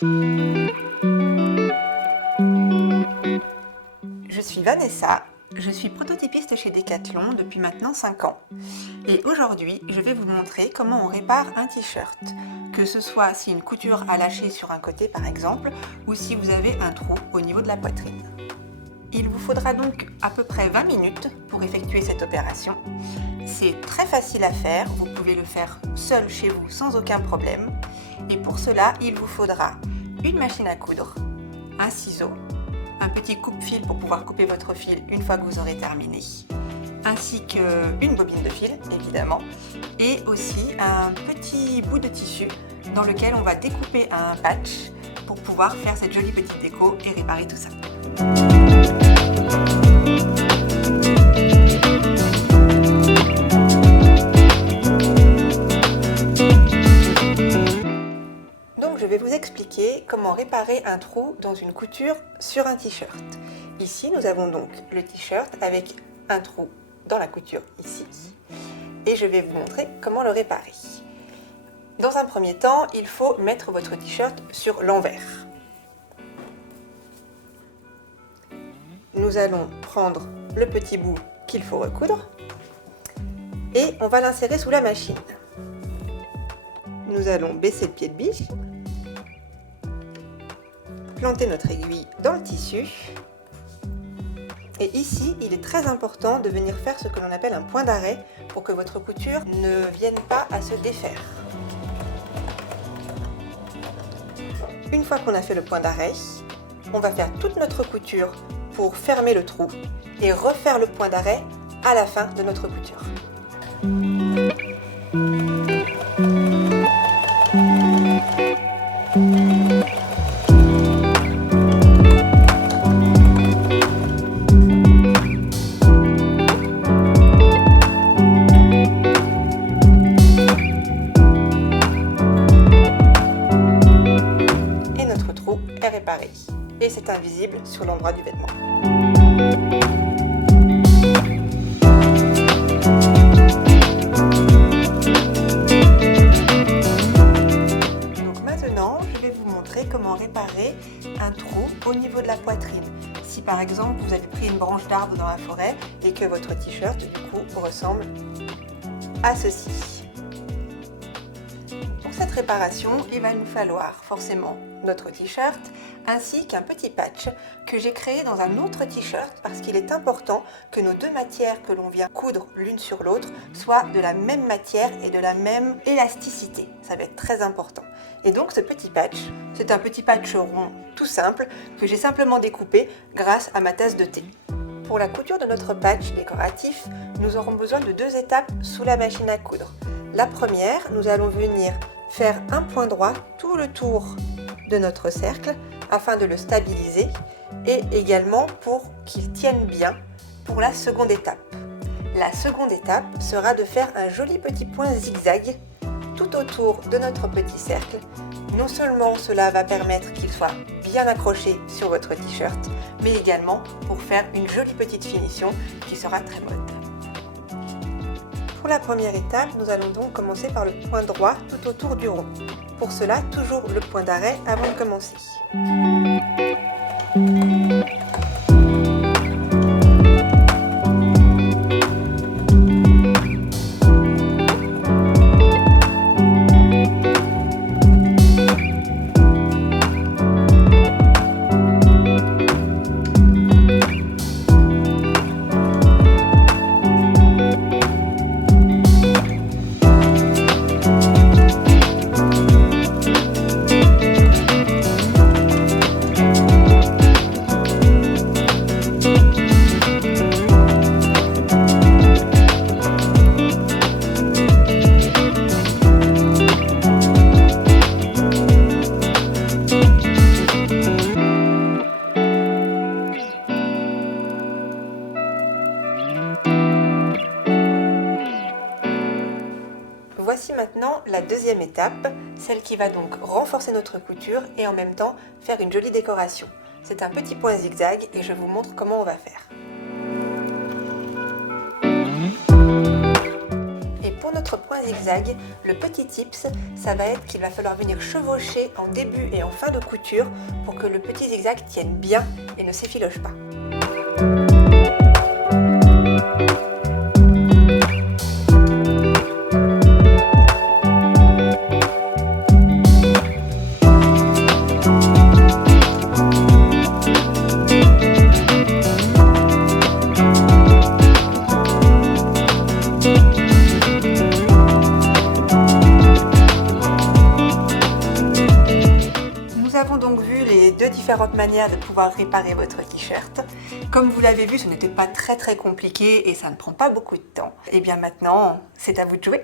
Je suis Vanessa, je suis prototypiste chez Decathlon depuis maintenant 5 ans. Et aujourd'hui, je vais vous montrer comment on répare un t-shirt, que ce soit si une couture a lâché sur un côté par exemple, ou si vous avez un trou au niveau de la poitrine. Il vous faudra donc à peu près 20 minutes pour effectuer cette opération. C'est très facile à faire, vous pouvez le faire seul chez vous sans aucun problème. Et pour cela, il vous faudra une machine à coudre, un ciseau, un petit coupe-fil pour pouvoir couper votre fil une fois que vous aurez terminé, ainsi qu'une bobine de fil évidemment, et aussi un petit bout de tissu dans lequel on va découper un patch pour pouvoir faire cette jolie petite déco et réparer tout ça. Donc je vais vous expliquer comment réparer un trou dans une couture sur un t-shirt. Ici nous avons donc le t-shirt avec un trou dans la couture ici et je vais vous montrer comment le réparer. Dans un premier temps, il faut mettre votre t-shirt sur l'envers. Nous allons prendre le petit bout qu'il faut recoudre et on va l'insérer sous la machine. Nous allons baisser le pied de biche, planter notre aiguille dans le tissu et ici il est très important de venir faire ce que l'on appelle un point d'arrêt pour que votre couture ne vienne pas à se défaire. Une fois qu'on a fait le point d'arrêt, on va faire toute notre couture pour fermer le trou et refaire le point d'arrêt à la fin de notre couture. Et notre trou est réparé. Et c'est invisible sur l'endroit du vêtement. Donc maintenant, je vais vous montrer comment réparer un trou au niveau de la poitrine. Si par exemple vous avez pris une branche d'arbre dans la forêt et que votre t-shirt du coup ressemble à ceci. Pour cette réparation, il va nous falloir forcément notre t-shirt ainsi qu'un petit patch que j'ai créé dans un autre t-shirt parce qu'il est important que nos deux matières que l'on vient coudre l'une sur l'autre soient de la même matière et de la même élasticité. Ça va être très important. Et donc ce petit patch, c'est un petit patch rond tout simple que j'ai simplement découpé grâce à ma tasse de thé. Pour la couture de notre patch décoratif, nous aurons besoin de 2 étapes sous la machine à coudre. La première, nous allons venir faire un point droit tout le tour de notre cercle afin de le stabiliser et également pour qu'il tienne bien pour la seconde étape. La seconde étape sera de faire un joli petit point zigzag tout autour de notre petit cercle. Non seulement cela va permettre qu'il soit bien accroché sur votre t-shirt, mais également pour faire une jolie petite finition qui sera très mode. Pour la première étape, nous allons donc commencer par le point droit tout autour du rond. Pour cela, toujours le point d'arrêt avant de commencer. Voici maintenant la deuxième étape, celle qui va donc renforcer notre couture et en même temps faire une jolie décoration. C'est un petit point zigzag et je vous montre comment on va faire. pour notre point zigzag, le petit tips, ça va être qu'il va falloir venir chevaucher en début et en fin de couture pour que le petit zigzag tienne bien et ne s'effiloche pas. Nous avons donc vu les deux différentes manières de pouvoir réparer votre t-shirt. Comme vous l'avez vu, ce n'était pas très compliqué et ça ne prend pas beaucoup de temps. Et bien maintenant, c'est à vous de jouer.